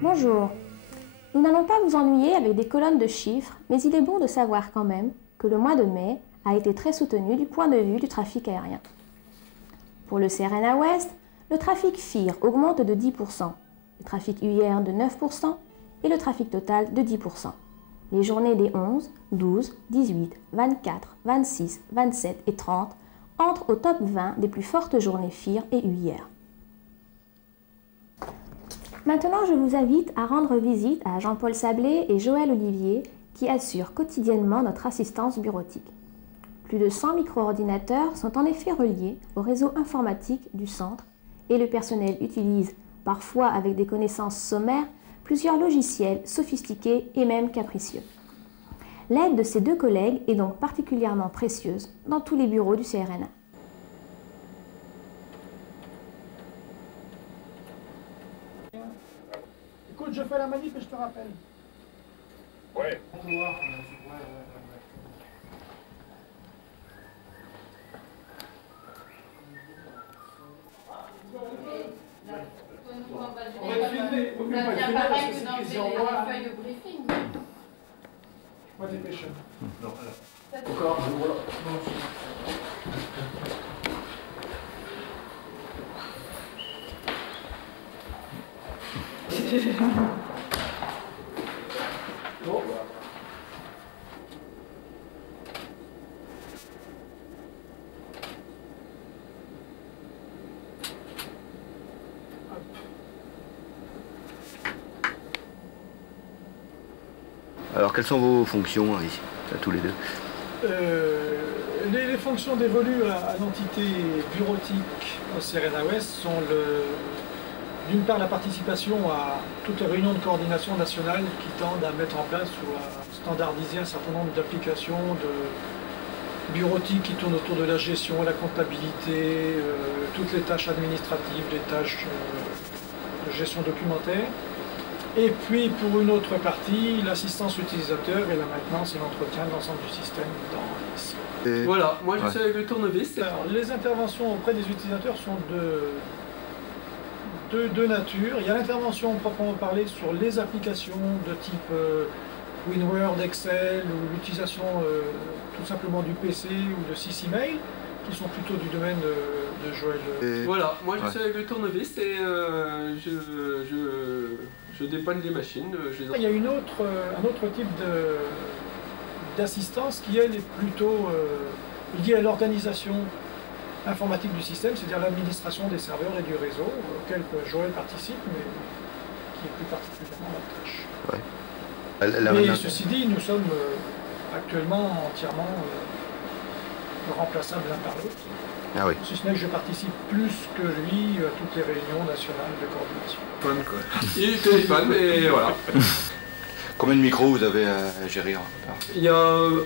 Bonjour. Nous n'allons pas vous ennuyer avec des colonnes de chiffres, mais il est bon de savoir quand même que le mois de mai a été très soutenu du point de vue du trafic aérien. Pour le CRNA Ouest, le trafic FIR augmente de 10%, le trafic UIR de 9% et le trafic total de 10%. Les journées des 11, 12, 18, 24, 26, 27 et 30 entrent au top 20 des plus fortes journées FIR et UIR. Maintenant, je vous invite à rendre visite à Jean-Paul Sablé et Joël Olivier qui assurent quotidiennement notre assistance bureautique. Plus de 100 micro-ordinateurs sont en effet reliés au réseau informatique du centre et le personnel utilise, parfois avec des connaissances sommaires, plusieurs logiciels sophistiqués et même capricieux. L'aide de ces deux collègues est donc particulièrement précieuse dans tous les bureaux du CRNA. Écoute, je fais la manip et je te rappelle. Ouais. On va filmer. On va bien filmer pareil parce que que dans c'est les qu'ils envoient. feuilles de briefing. Moi, dépêche. Non, Encore, je vois. Bon. Alors, quelles sont vos fonctions ici, à tous les deux? Les fonctions dévolues à l'entité bureautique au CRNA Ouest sont d'une part la participation à toutes les réunions de coordination nationale qui tendent à mettre en place ou à standardiser un certain nombre d'applications bureautiques qui tournent autour de la gestion, la comptabilité, toutes les tâches administratives, les tâches de gestion documentaire. Et puis pour une autre partie, l'assistance utilisateur et la maintenance et l'entretien de l'ensemble du système ici. Voilà, moi je suis avec le tournevis. Alors, les interventions auprès des utilisateurs sont de deux natures. Il y a l'intervention proprement parlé sur les applications de type WinWord, Excel ou l'utilisation tout simplement du PC ou de SysEmail qui sont plutôt du domaine de Joël. Voilà, moi je suis avec le tournevis et je dépanne les machines. Il y a un autre type d'assistance qui elle est plutôt liée à l'organisation informatique du système, c'est-à-dire l'administration des serveurs et du réseau, auquel Joël participe, mais qui est plus particulièrement ma tâche. Mais ceci dit, nous sommes actuellement entièrement remplaçables l'un par l'autre. Ah oui. Si ce n'est que je participe plus que lui à toutes les réunions nationales de coordination. Fun, quoi. Il est téléphone et voilà. Combien de micros vous avez à gérer?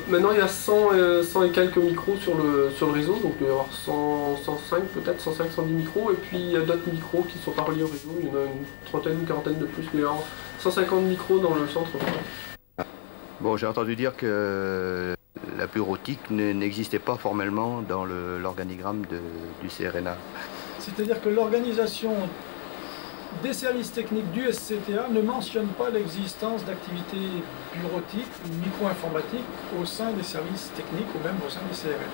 Maintenant il y a 100 et quelques micros sur le réseau, donc il doit y avoir 105 peut-être, 105, 110 micros, et puis il y a d'autres micros qui ne sont pas reliés au réseau, il y en a une trentaine, une quarantaine de plus, mais il y a 150 micros dans le centre. Bon, j'ai entendu dire que la bureautique n'existait pas formellement dans l'organigramme du CRNA. C'est-à-dire que l'organisation des services techniques du SCTA ne mentionne pas l'existence d'activités bureautiques ou micro-informatiques au sein des services techniques ou même au sein des CRNA.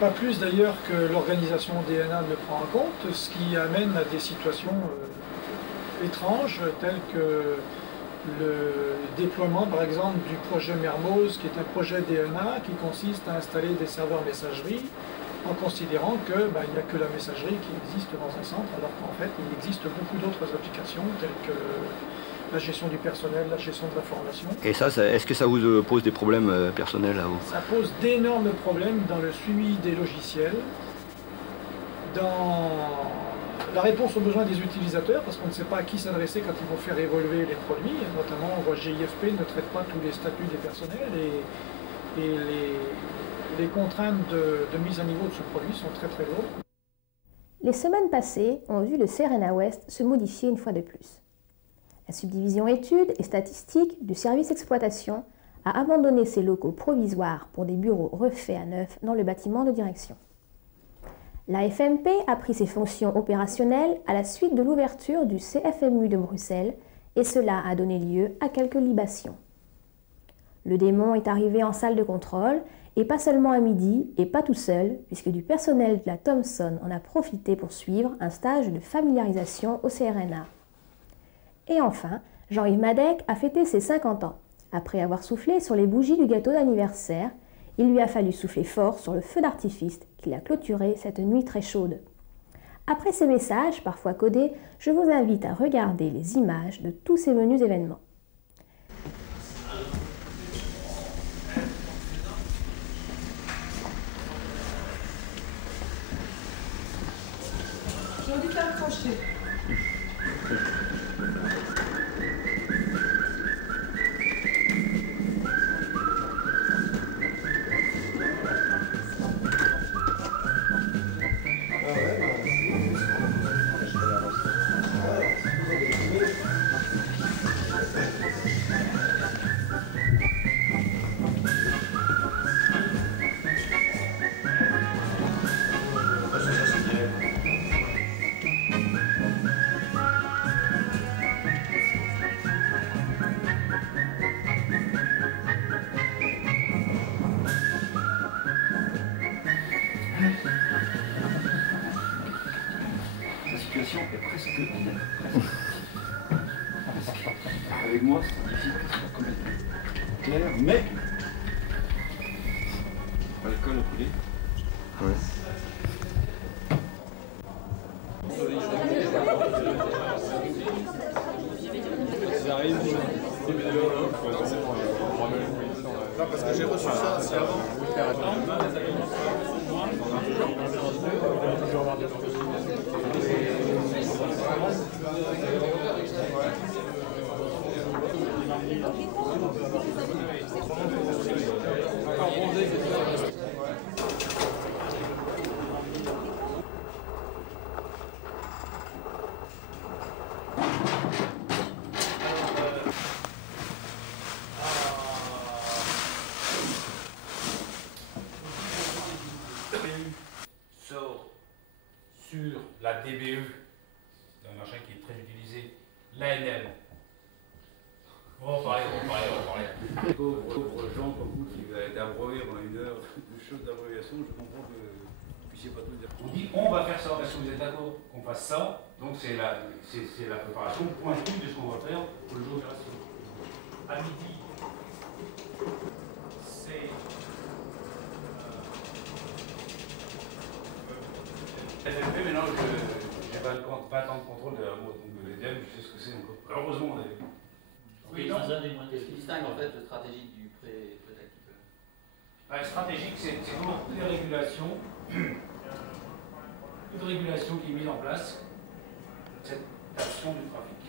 Pas plus d'ailleurs que l'organisation DNA ne prend en compte, ce qui amène à des situations étranges telles que le déploiement par exemple du projet Mermoz qui est un projet DNA qui consiste à installer des serveurs messagerie en considérant qu'il n'y a que la messagerie qui existe dans un centre alors qu'en fait il existe beaucoup d'autres applications telles que la gestion du personnel, la gestion de la formation. Et ça est-ce que ça vous pose des problèmes personnels à vous? Ça pose d'énormes problèmes dans le suivi des logiciels, dans la réponse aux besoins des utilisateurs, parce qu'on ne sait pas à qui s'adresser quand ils vont faire évoluer les produits. Notamment, on voit GIFP ne traite pas tous les statuts des personnels et les contraintes de mise à niveau de ce produit sont très très lourdes. Les semaines passées ont vu le CERENA Ouest se modifier une fois de plus. La subdivision études et statistiques du service exploitation a abandonné ses locaux provisoires pour des bureaux refaits à neuf dans le bâtiment de direction. La FMP a pris ses fonctions opérationnelles à la suite de l'ouverture du CFMU de Bruxelles et cela a donné lieu à quelques libations. Le démon est arrivé en salle de contrôle et pas seulement à midi et pas tout seul puisque du personnel de la Thomson en a profité pour suivre un stage de familiarisation au CERENA. Et enfin, Jean-Yves Madec a fêté ses 50 ans. Après avoir soufflé sur les bougies du gâteau d'anniversaire, il lui a fallu souffler fort sur le feu d'artifice qui a clôturé cette nuit très chaude. Après ces messages, parfois codés, je vous invite à regarder les images de tous ces menus événements. J'ai envie de t'accrocher. Est presque honnête. Avec moi, c'est difficile que ce soit complètement clair, mais l'alcool a coulé. Ouais. Non, parce que j'ai reçu ça, c'est avant. Sort sur la DBE, un machin qui est très utilisé, l'ANL. On va en parler. Pauvres gens comme vous qui va être abreuvé pendant une heure de choses d'abréviation, je comprends que vous ne puissiez pas tout dire. On dit on va faire ça, est-ce que vous êtes d'accord qu'on fasse ça? Donc c'est la préparation pointue de ce qu'on va faire pour le jour opération. À midi, c'est FFP, maintenant je n'ai pas le temps de contrôle de la mode, donc l'EDM, je sais ce que c'est encore. Heureusement d'ailleurs. Oui, qu'est-ce qui distingue en fait le stratégique du pré-tactique? Stratégique, c'est vraiment toutes les régulations, toute régulation qui est mise en place, cette action du trafic.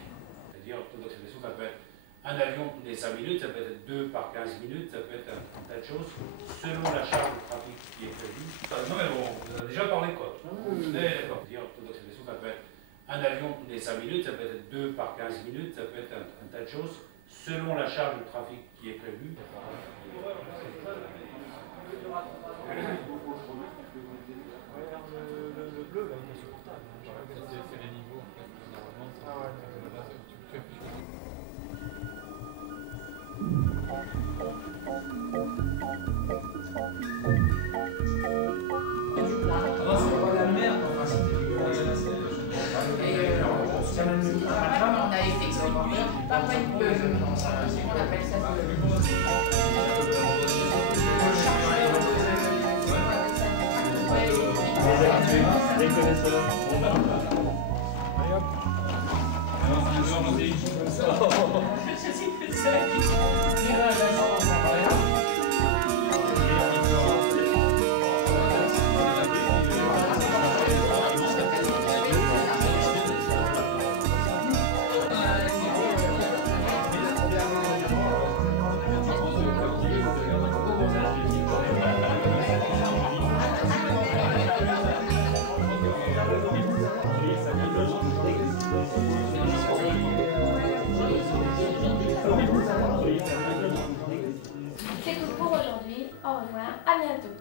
C'est-à-dire, toute accélération, ça peut être un avion tous les 5 minutes, ça peut être 2 par 15 minutes, ça peut être un tas de choses, selon la charge de trafic qui est prévue. Non mais bon, on en a déjà parlé quoi. D'accord. C'est-à-dire, toute accélération, ça peut être un avion tous les 5 minutes, ça peut être 2 par 15 minutes, ça peut être un tas de choses, selon la charge de trafic qui est prévue. Le bleu, là, il est insupportable. C'est les niveaux, en fait. Normalement, C'est pas la merde, enfin, c'était dégueulasse. On a été expliqué, pas près de c'est qu'on appelle ça Les connaisseurs. C'est tout pour aujourd'hui. Au revoir, à bientôt.